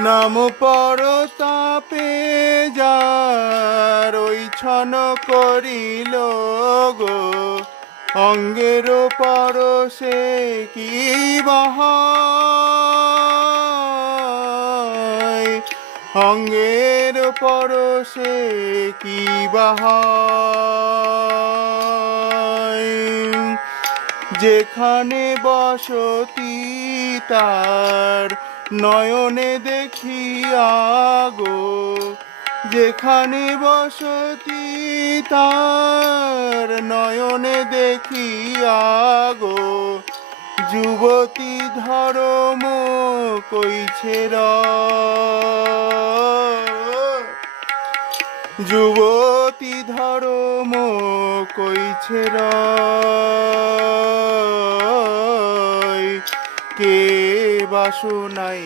নাম পরতাপে যার ওই ছন করিল গো, অঙ্গের পরশে কি বাহায়, অঙ্গের পরশে কি বাহায়। যেখানে বসতি তার নয়নে দেখিয়া গো, যেখানে বসতি তার নয়নে দেখিয়া গো, যুবতী ধর্ম কইছে যুবতী ধর্ম কইছে কে বা শুনাইল।